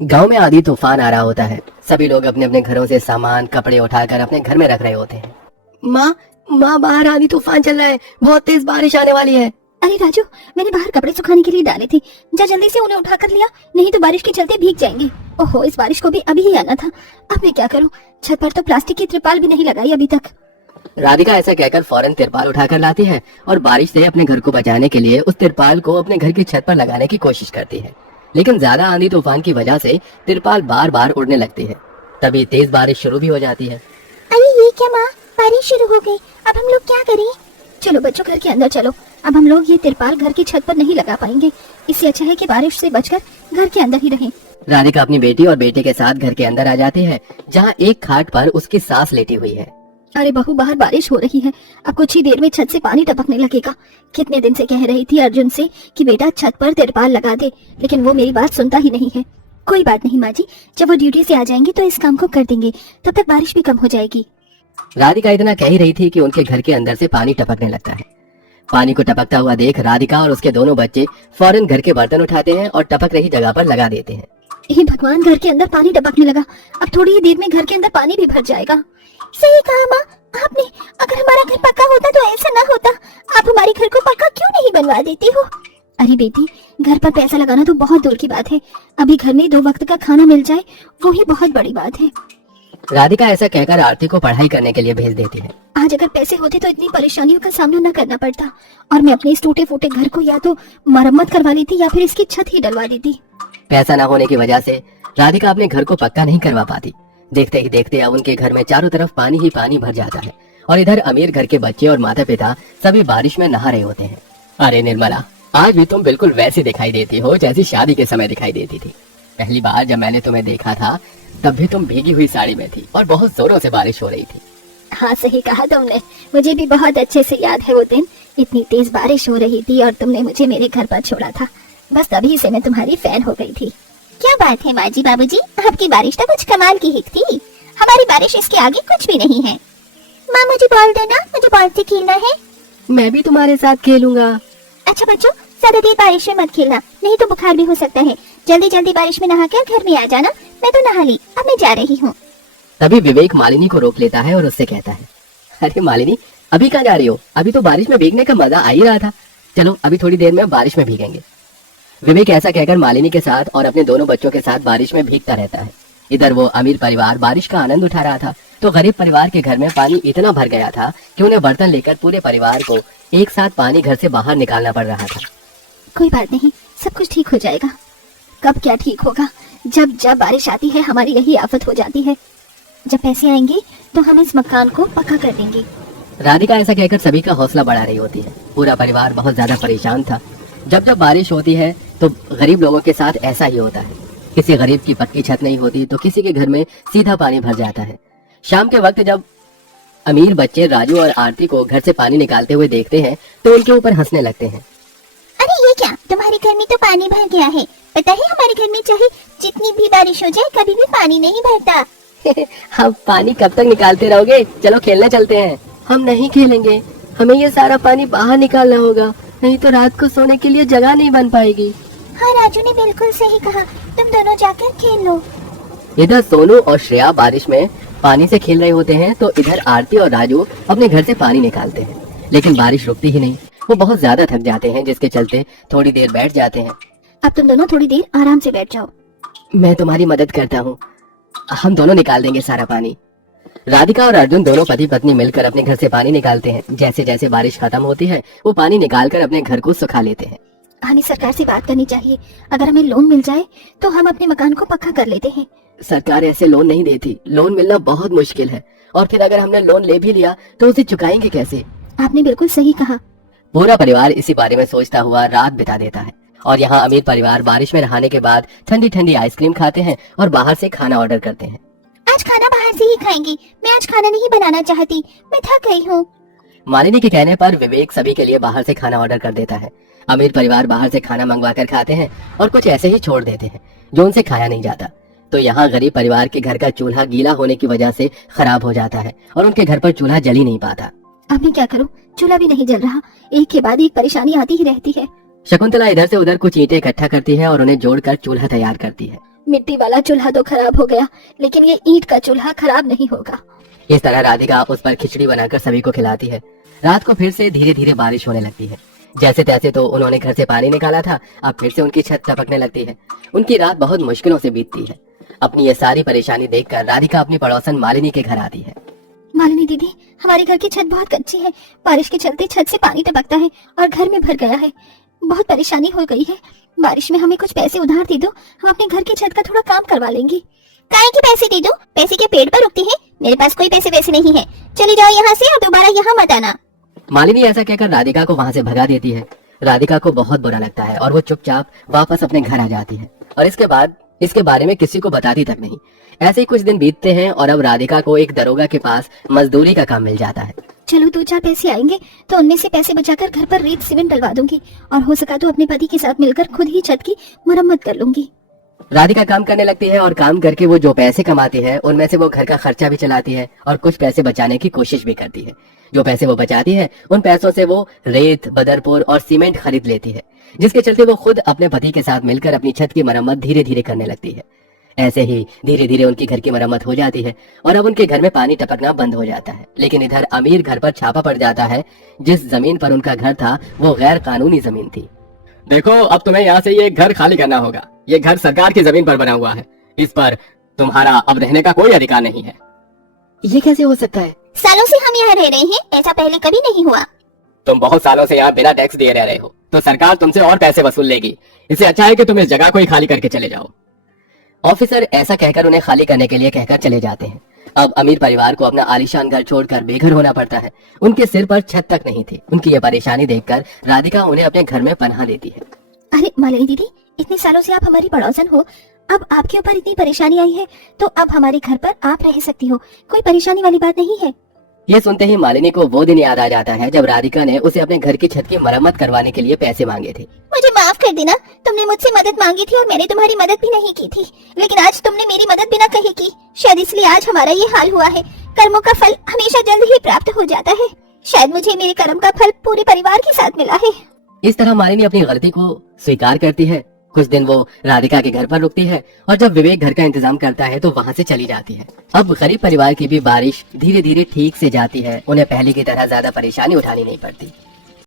गांव में आंधी तूफान आ रहा होता है। सभी लोग अपने अपने घरों से सामान कपड़े उठाकर अपने घर में रख रहे होते हैं। माँ माँ, बाहर आंधी तूफान चल रहा है, बहुत तेज बारिश आने वाली है। अरे राजू, मैंने बाहर कपड़े सुखाने के लिए डाले थे, जा जल्दी से उन्हें उठा कर लिया, नहीं तो बारिश के चलते भीग जाएंगे। ओहो, इस बारिश को भी अभी ही आना था। अब मैं क्या करूं? छत पर तो प्लास्टिक की त्रिपाल भी नहीं लगाई अभी तक। राधिका ऐसा कहकर फौरन तिरपाल उठाकर लाती है और बारिश से अपने घर को बचाने के लिए उस तिरपाल को अपने घर की छत पर लगाने की कोशिश करती है, लेकिन ज्यादा आंधी तूफान की वजह से तिरपाल बार बार उड़ने लगती है। तभी तेज बारिश शुरू भी हो जाती है। अरे ये क्या माँ, बारिश शुरू हो गई, अब हम लोग क्या करें? चलो बच्चों, घर के अंदर चलो। अब हम लोग ये तिरपाल घर की छत पर नहीं लगा पाएंगे, इससे अच्छा है कि बारिश से बचकर घर के अंदर ही रहें। राधिका अपनी बेटी और बेटे के साथ घर के अंदर आ जाती है, जहाँ एक खाट पर उसकी सास लेटी हुई है। अरे बहू, बाहर बारिश हो रही है, अब कुछ ही देर में छत से पानी टपकने लगेगा। कितने दिन से कह रही थी अर्जुन से कि बेटा छत पर तिरपाल लगा दे, लेकिन वो मेरी बात सुनता ही नहीं है। कोई बात नहीं माँ जी, जब वो ड्यूटी से आ जाएंगे तो इस काम को कर देंगे, तब तक बारिश भी कम हो जाएगी। राधिका इतना कह ही रही थी कि उनके घर के अंदर से पानी टपकने लगता है। पानी को टपकता हुआ देख राधिका और उसके दोनों बच्चे फौरन घर के बर्तन उठाते हैं और टपक रही जगह पर लगा देते हैं। हे भगवान, घर के अंदर पानी टपकने लगा, अब थोड़ी ही देर में घर के अंदर पानी भी भर जाएगा। सही कहा माँ आपने, अगर हमारा घर पक्का होता तो ऐसा ना होता। आप हमारे घर को पक्का क्यों नहीं बनवा देती हो? अरे बेटी, घर पर पैसा लगाना तो बहुत दूर की बात है, अभी घर में 2 वक्त का खाना मिल जाए वो ही बहुत बड़ी बात है। राधिका ऐसा कहकर आरती को पढ़ाई करने के लिए भेज देती है। आज अगर पैसे होते तो इतनी परेशानियों का सामना न करना पड़ता और मैं अपने इस टूटे फूटे घर को या तो मरम्मत करवा लेती या फिर इसकी छत ही डलवा देती। पैसा न होने की वजह से राधिका अपने घर को पक्का नहीं करवा पाती। देखते ही देखते अब उनके घर में चारों तरफ पानी ही पानी भर जाता है और इधर अमीर घर के बच्चे और माता पिता सभी बारिश में नहा रहे होते हैं। अरे निर्मला, आज भी तुम बिल्कुल वैसी दिखाई देती हो जैसी शादी के समय दिखाई देती थी। पहली बार जब मैंने तुम्हें देखा था तब भी तुम भीगी हुई साड़ी में थी और बहुत जोरों से बारिश हो रही थी। हाँ सही कहा तुमने, मुझे भी बहुत अच्छे से याद है वो दिन। इतनी तेज बारिश हो रही थी और तुमने मुझे मेरे घर पर छोड़ा था, बस तभी से मैं तुम्हारी फैन हो गई थी। क्या बात है माँ जी, बाबूजी, आपकी बारिश तो कुछ कमाल की ही थी। हमारी बारिश इसके आगे कुछ भी नहीं है। माँ मुझे बॉल देना, मुझे बॉल से खेलना है। मैं भी तुम्हारे साथ खेलूंगा। अच्छा बच्चों, ज्यादा देर बारिश में मत खेलना, नहीं तो बुखार भी हो सकता है। जल्दी जल्दी बारिश में नहाकर घर में आ जाना। मैं तो नहा ली, अब मैं जा रही हूँ। तभी विवेक मालिनी को रोक लेता है और उससे कहता है, अरे मालिनी, अभी कहाँ जा रही हो? अभी तो बारिश में भीगने का मजा आ ही रहा था। चलो अभी थोड़ी देर में बारिश में भीगेंगे। विवेक ऐसा कहकर मालिनी के साथ और अपने दोनों बच्चों के साथ बारिश में भीगता रहता है। इधर वो अमीर परिवार बारिश का आनंद उठा रहा था, तो गरीब परिवार के घर में पानी इतना भर गया था कि उन्हें बर्तन लेकर पूरे परिवार को एक साथ पानी घर से बाहर निकालना पड़ रहा था। कोई बात नहीं, सब कुछ ठीक हो जाएगा। कब क्या ठीक होगा? जब जब बारिश आती है हमारी यही आफत हो जाती है। जब पैसे आएंगे तो हम इस मकान को पक्का कर देंगे। राधिका ऐसा कहकर सभी का हौसला बढ़ा रही होती है। पूरा परिवार बहुत ज्यादा परेशान था। जब जब बारिश होती है तो गरीब लोगों के साथ ऐसा ही होता है। किसी गरीब की पक्की छत नहीं होती तो किसी के घर में सीधा पानी भर जाता है। शाम के वक्त जब अमीर बच्चे राजू और आरती को घर से पानी निकालते हुए देखते हैं तो उनके ऊपर हंसने लगते हैं। अरे ये क्या, तुम्हारे घर में तो पानी भर गया है। पता है हमारे घर में चाहे जितनी भी बारिश हो जाए कभी भी पानी नहीं भरता। हम पानी कब तक निकालते रहोगे? चलो खेलने चलते हैं। हम नहीं खेलेंगे, हमें ये सारा पानी बाहर निकालना होगा, नहीं तो रात को सोने के लिए जगह नहीं बन पाएगी। हाँ राजू ने बिल्कुल सही कहा, तुम दोनों जाकर खेल लो। इधर सोनू और श्रेया बारिश में पानी से खेल रहे होते हैं तो इधर आरती और राजू अपने घर से पानी निकालते हैं, लेकिन बारिश रुकती ही नहीं। वो बहुत ज्यादा थक जाते हैं, जिसके चलते थोड़ी देर बैठ जाते हैं। अब तुम दोनों थोड़ी देर आराम से बैठ जाओ। मैं तुम्हारी मदद करता हूँ, हम दोनों निकाल देंगे सारा पानी। राधिका और अर्जुन दोनों पति पत्नी मिलकर अपने घर से पानी निकालते हैं। जैसे जैसे बारिश खत्म होती है वो पानी निकालकर अपने घर को सुखा लेते हैं। हमें सरकार से बात करनी चाहिए, अगर हमें लोन मिल जाए तो हम अपने मकान को पक्का कर लेते हैं। सरकार ऐसे लोन नहीं देती, लोन मिलना बहुत मुश्किल है, और फिर अगर हमने लोन ले भी लिया तो उसे चुकाएंगे कैसे? आपने बिल्कुल सही कहा। पूरा परिवार इसी बारे में सोचता हुआ रात बिता देता है और यहाँ अमीर परिवार बारिश में नहाने के बाद ठंडी ठंडी आइसक्रीम खाते हैं और बाहर से खाना ऑर्डर करते हैं। आज खाना बाहर से ही खाएंगे, मैं आज खाना नहीं बनाना चाहती, मैं थक गई हूँ। मालिनी के कहने पर विवेक सभी के लिए बाहर से खाना ऑर्डर कर देता है। अमीर परिवार बाहर से खाना मंगवा कर खाते हैं और कुछ ऐसे ही छोड़ देते हैं जो उनसे खाया नहीं जाता। तो यहाँ गरीब परिवार के घर का चूल्हा गीला होने की वजह से खराब हो जाता है और उनके घर पर चूल्हा जल ही नहीं पाता। अब मैं क्या करूँ, चूल्हा भी नहीं जल रहा, एक के बाद एक परेशानी आती ही रहती है। शकुंतला इधर से उधर कुछ ईंटें इकट्ठा करती है और उन्हें जोड़कर चूल्हा तैयार करती है। मिट्टी वाला चूल्हा तो खराब हो गया, लेकिन ये ईंट का चूल्हा खराब नहीं होगा। इस तरह राधिका उस पर खिचड़ी बनाकर सभी को खिलाती है। रात को फिर से धीरे धीरे बारिश होने लगती है। जैसे तैसे तो उन्होंने घर से पानी निकाला था, अब फिर से उनकी छत टपकने लगती है। उनकी रात बहुत मुश्किलों से बीतती है। अपनी ये सारी परेशानी देखकर राधिका अपनी पड़ोसन मालिनी के घर आती है। मालिनी दीदी, हमारे घर की छत बहुत कच्ची है, बारिश के चलते छत से पानी टपकता है और घर में भर गया है। बहुत परेशानी हो गई है, बारिश में हमें कुछ पैसे उधार दे दो, हम अपने घर की छत का थोड़ा काम करवा लेंगे। काहे के पैसे दे दो? पैसे के पेड़ पर उगते हैं? मेरे पास कोई पैसे वैसे नहीं है, चले जाओ यहाँ से और दोबारा यहाँ मत आना। मालिनी ऐसा कहकर राधिका को वहाँ से भगा देती है। राधिका को बहुत बुरा लगता है और वो चुपचाप वापस अपने घर आ जाती है और इसके बाद इसके बारे में किसी को बताती तक नहीं। ऐसे ही कुछ दिन बीतते हैं और अब राधिका को एक दरोगा के पास मजदूरी का काम मिल जाता है। चलो 2-4 पैसे आएंगे तो उनमें से पैसे बचाकर घर पर रेत सीमेंट डलवा दूंगी और हो सका तो अपने पति के साथ मिलकर खुद ही छत की मरम्मत कर लूंगी। राधिका काम करने लगती है और काम करके वो जो पैसे कमाती है उनमें से वो घर का खर्चा भी चलाती है और कुछ पैसे बचाने की कोशिश भी करती है। जो पैसे वो बचाती है उन पैसों से वो रेत, बदरपुर और सीमेंट खरीद लेती है, जिसके चलते वो खुद अपने पति के साथ मिलकर अपनी छत की मरम्मत धीरे धीरे करने लगती है। ऐसे ही धीरे धीरे उनकी घर की मरम्मत हो जाती है और अब उनके घर में पानी टपकना बंद हो जाता है। लेकिन इधर अमीर घर पर छापा पड़ जाता है। जिस जमीन पर उनका घर था वो गैर कानूनी जमीन थी। देखो, अब तुम्हें यहाँ से ये घर खाली करना होगा। ये घर सरकार की जमीन पर बना हुआ है, इस पर तुम्हारा अब रहने का कोई अधिकार नहीं है। ये कैसे हो सकता है? सालों से हम यहाँ रह रहे हैं, ऐसा पहले कभी नहीं हुआ। तुम बहुत सालों से यहाँ बिना टैक्स दिए रह रहे हो, तो सरकार तुमसे और पैसे वसूल लेगी। इससे अच्छा है कि तुम इस जगह को ही खाली करके चले जाओ। ऑफिसर ऐसा कहकर उन्हें खाली करने के लिए कहकर चले जाते हैं। अब अमीर परिवार को अपना आलीशान घर छोड़कर बेघर होना पड़ता है। उनके सिर पर छत तक नहीं थी। उनकी ये परेशानी देखकर राधिका उन्हें अपने घर में पनाह देती है। अरे मालिनी दीदी, इतने सालों से आप हमारी पड़ोसन हो, अब आपके ऊपर इतनी परेशानी आई है तो अब हमारे घर पर आप रह सकती हो, कोई परेशानी वाली बात नहीं है। ये सुनते ही मालिनी को वो दिन याद आ जाता है जब राधिका ने उसे अपने घर की छत की मरम्मत करवाने के लिए पैसे मांगे थे। मुझे माफ कर देना, तुमने मुझसे मदद मांगी थी और मैंने तुम्हारी मदद भी नहीं की थी, लेकिन आज तुमने मेरी मदद बिना कहे की, शायद इसलिए आज हमारा ये हाल हुआ है। कर्मों का फल हमेशा जल्द ही प्राप्त हो जाता है, शायद मुझे मेरे कर्म का फल पूरे परिवार के साथ मिला है। इस तरह मालिनी अपनी गलती को स्वीकार करती है। कुछ दिन वो राधिका के घर पर रुकती है और जब विवेक घर का इंतजाम करता है तो वहाँ से चली जाती है। अब गरीब परिवार की भी बारिश धीरे धीरे ठीक से जाती है। उन्हें पहले की तरह ज्यादा परेशानी उठानी नहीं पड़ती।